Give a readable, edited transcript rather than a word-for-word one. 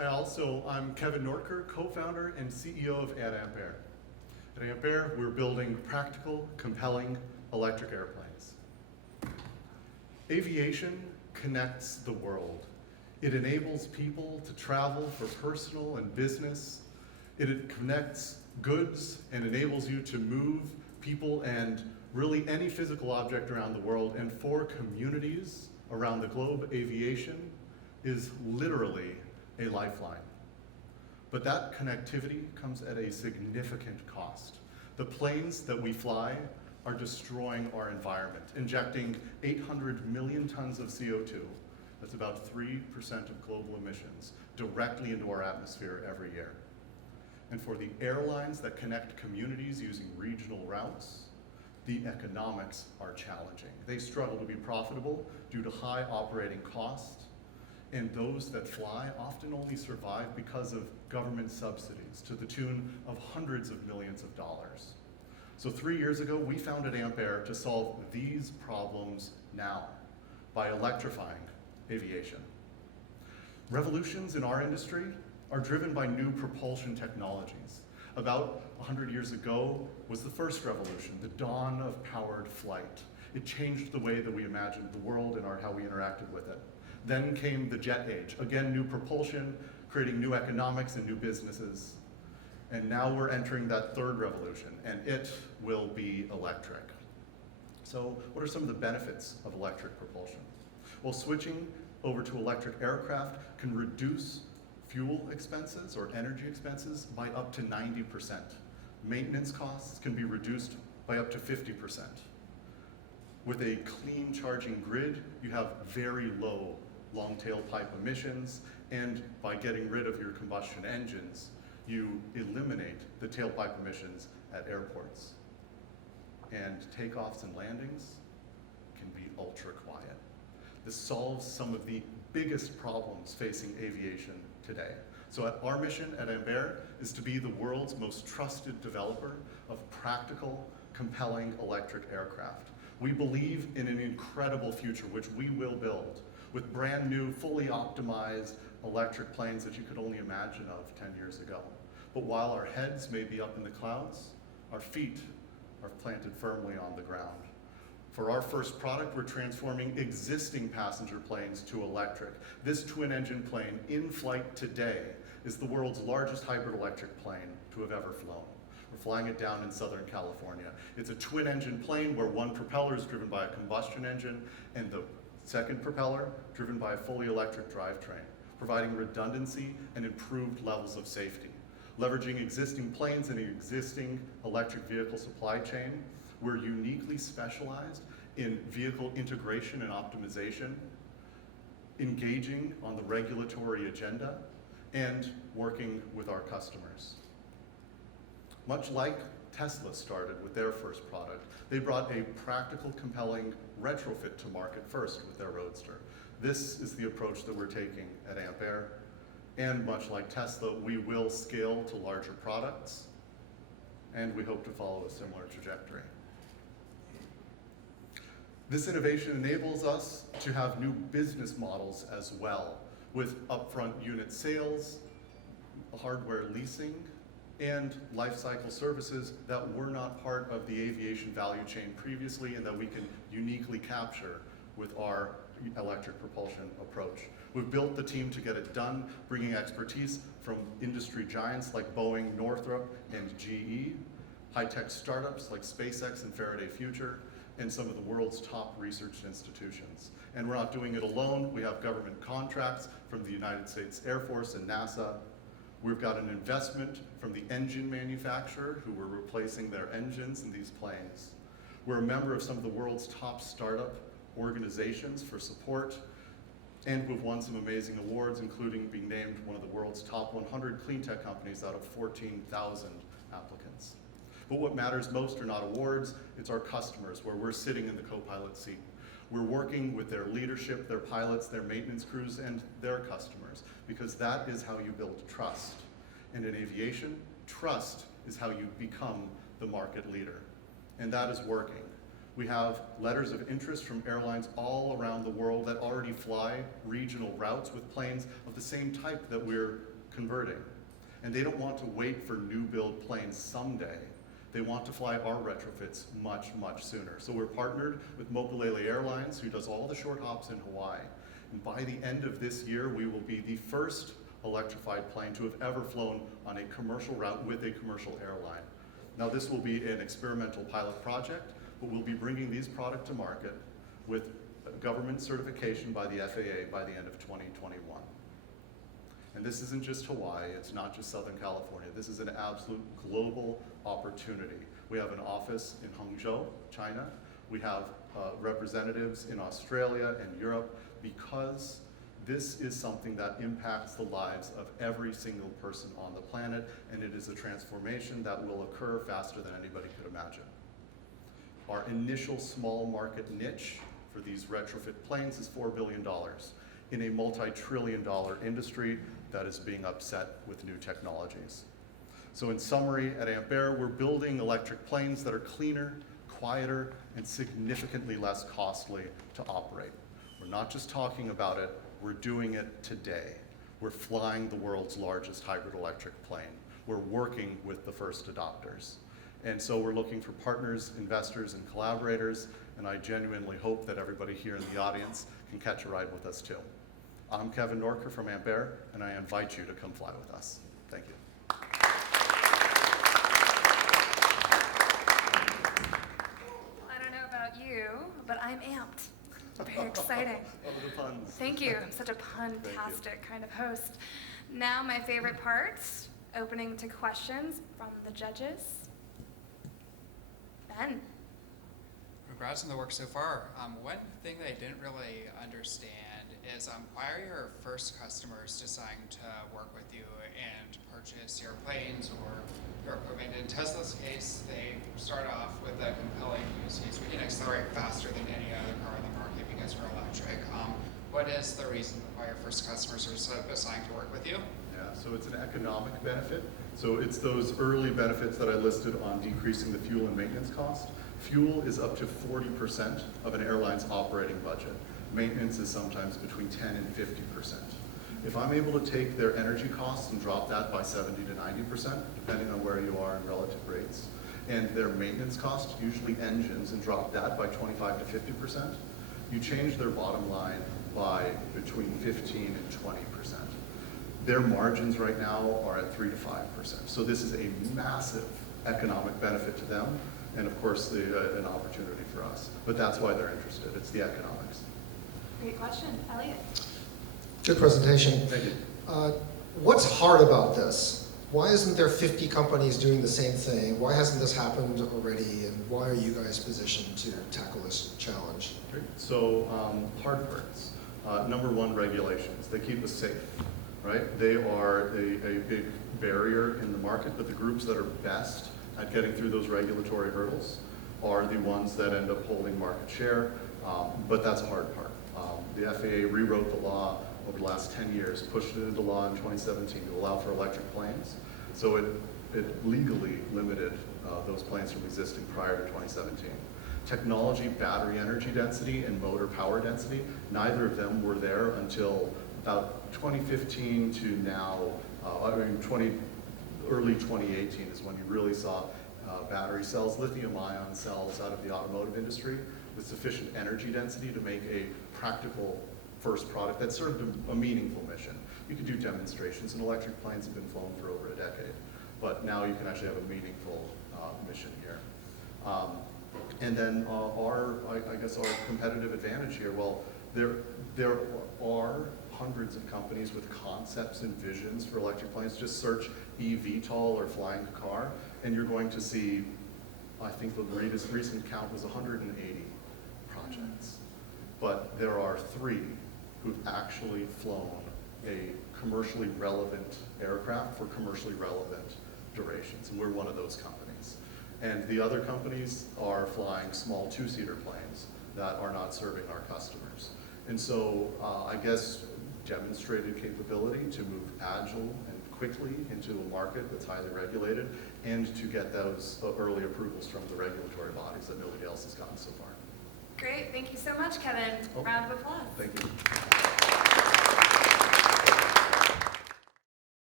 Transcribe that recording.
I'm Kevin Norker, co-founder and CEO of Ampaire'works. At Ampaire'works, we're building practical, compelling electric airplanes. Aviation connects the world. It enables people to travel for personal and business. It connects goods and enables you to move people and really any physical object around the world. And for communities around the globe, aviation is literally a lifeline. But that connectivity comes at a significant cost. The planes that we fly are destroying our environment, injecting 800 million tons of CO2, that's about 3% of global emissions, directly into our atmosphere every year. And for the airlines that connect communities using regional routes, the economics are challenging. They struggle to be profitable due to high operating costs, and those that fly often only survive because of government subsidies to the tune of hundreds of millions of dollars. So 3 years ago, we founded Ampaire'works to solve these problems now by electrifying aviation. Revolutions in our industry are driven by new propulsion technologies. About 100 years ago was the first revolution, the dawn of powered flight. It changed the way that we imagined the world and how we interacted with it. Then came the jet age, again, new propulsion, creating new economics and new businesses. And now we're entering that third revolution, and it will be electric. So what are some of the benefits of electric propulsion? Well, switching over to electric aircraft can reduce fuel expenses or energy expenses by up to 90%. Maintenance costs can be reduced by up to 50%. With a clean charging grid, you have very low long tailpipe emissions, and by getting rid of your combustion engines, you eliminate the tailpipe emissions at airports. And takeoffs and landings can be ultra quiet. This solves some of the biggest problems facing aviation today. So our mission at Ampaire'works is to be the world's most trusted developer of practical, compelling electric aircraft. We believe in an incredible future, which we will build, with brand new, fully optimized electric planes that you could only imagine of 10 years ago. But while our heads may be up in the clouds, our feet are planted firmly on the ground. For our first product, we're transforming existing passenger planes to electric. This twin-engine plane in flight today is the world's largest hybrid electric plane to have ever flown. We're flying it down in Southern California. It's a twin-engine plane where one propeller is driven by a combustion engine and the second propeller driven by a fully electric drivetrain, providing redundancy and improved levels of safety. Leveraging existing planes and an existing electric vehicle supply chain, we're uniquely specialized in vehicle integration and optimization, engaging on the regulatory agenda, and working with our customers. Much like Tesla started with their first product, they brought a practical, compelling retrofit to market first with their Roadster. This is the approach that we're taking at Ampaire'works, and much like Tesla, we will scale to larger products, and we hope to follow a similar trajectory. This innovation enables us to have new business models as well, with upfront unit sales, hardware leasing, and lifecycle services that were not part of the aviation value chain previously and that we can uniquely capture with our electric propulsion approach. We've built the team to get it done, bringing expertise from industry giants like Boeing, Northrop, and GE, high-tech startups like SpaceX and Faraday Future, and some of the world's top research institutions. And we're not doing it alone. We have government contracts from the United States Air Force and NASA. We've got an investment from the engine manufacturer who are replacing their engines in these planes. We're a member of some of the world's top startup organizations for support, and we've won some amazing awards, including being named one of the world's top 100 clean tech companies out of 14,000 applicants. But what matters most are not awards, it's our customers, where we're sitting in the co-pilot seat. We're working with their leadership, their pilots, their maintenance crews, and their customers, because that is how you build trust. And in aviation, trust is how you become the market leader. And that is working. We have letters of interest from airlines all around the world that already fly regional routes with planes of the same type that we're converting. And they don't want to wait for new build planes someday. They want to fly our retrofits much, much sooner. So we're partnered with Mokulele Airlines, who does all the short hops in Hawaii. And by the end of this year, we will be the first electrified plane to have ever flown on a commercial route with a commercial airline. Now this will be an experimental pilot project, but we'll be bringing these products to market with government certification by the FAA by the end of 2021. And this isn't just Hawaii, it's not just Southern California. This is an absolute global opportunity. We have an office in Hangzhou, China. We have representatives in Australia and Europe, because this is something that impacts the lives of every single person on the planet, and it is a transformation that will occur faster than anybody could imagine. Our initial small market niche for these retrofit planes is $4 billion in a multi-trillion-dollar industry that is being upset with new technologies. So in summary, at Ampere, we're building electric planes that are cleaner, quieter, and significantly less costly to operate. We're not just talking about it, we're doing it today. We're flying the world's largest hybrid electric plane. We're working with the first adopters. And so we're looking for partners, investors, and collaborators, and I genuinely hope that everybody here in the audience can catch a ride with us too. I'm Kevin Norker from Ampere, and I invite you to come fly with us. Thank you. I don't know about you, but I'm amped. Very exciting. Love the puns. Thank you. I'm such a pun-tastic kind of host. Now my favorite part, opening to questions from the judges. Ben. Congrats on the work so far. One thing that I didn't really understand is why are your first customers deciding to work with you and purchase your planes or your equipment? In Tesla's case, they start off with a compelling use case. We can accelerate faster than any other car in the market because we're electric. What is the reason why your first customers are deciding to work with you? Yeah, so it's an economic benefit. So it's those early benefits that I listed on decreasing the fuel and maintenance cost. Fuel is up to 40% of an airline's operating budget. Maintenance is sometimes between 10 and 50%. If I'm able to take their energy costs and drop that by 70 to 90%, depending on where you are in relative rates, and their maintenance costs, usually engines, and drop that by 25 to 50%, you change their bottom line by between 15 and 20%. Their margins right now are at 3 to 5%. So this is a massive economic benefit to them, and of course an opportunity for us. But that's why they're interested. It's the economics. Great question. Elliot. Good presentation. Thank you. What's hard about this? Why isn't there 50 companies doing the same thing? Why hasn't this happened already? And why are you guys positioned to tackle this challenge? Great. So hard parts. Number one, regulations. They keep us safe, right? They are a big barrier in the market, but the groups that are best at getting through those regulatory hurdles are the ones that end up holding market share, but that's a hard part. The FAA rewrote the law over the last 10 years, pushed it into law in 2017 to allow for electric planes. So it legally limited those planes from existing prior to 2017. Technology, battery energy density, and motor power density, neither of them were there until about 2015 to now, early 2018 is when you really saw battery cells, lithium-ion cells out of the automotive industry with sufficient energy density to make a practical first product that served a meaningful mission. You could do demonstrations, and electric planes have been flown for over a decade, but now you can actually have a meaningful mission here. And then I guess our competitive advantage here, well, there are hundreds of companies with concepts and visions for electric planes. Just search eVTOL or flying a car, and you're going to see, I think the recent count was 180 projects. But there are 3 who've actually flown a commercially relevant aircraft for commercially relevant durations, and we're one of those companies. And the other companies are flying small 2-seater planes that are not serving our customers. And so I guess demonstrated capability to move agile and quickly into a market that's highly regulated and to get those early approvals from the regulatory bodies that nobody else has gotten so far. Great, thank you so much, Kevin. Oh. Round of applause. Thank you.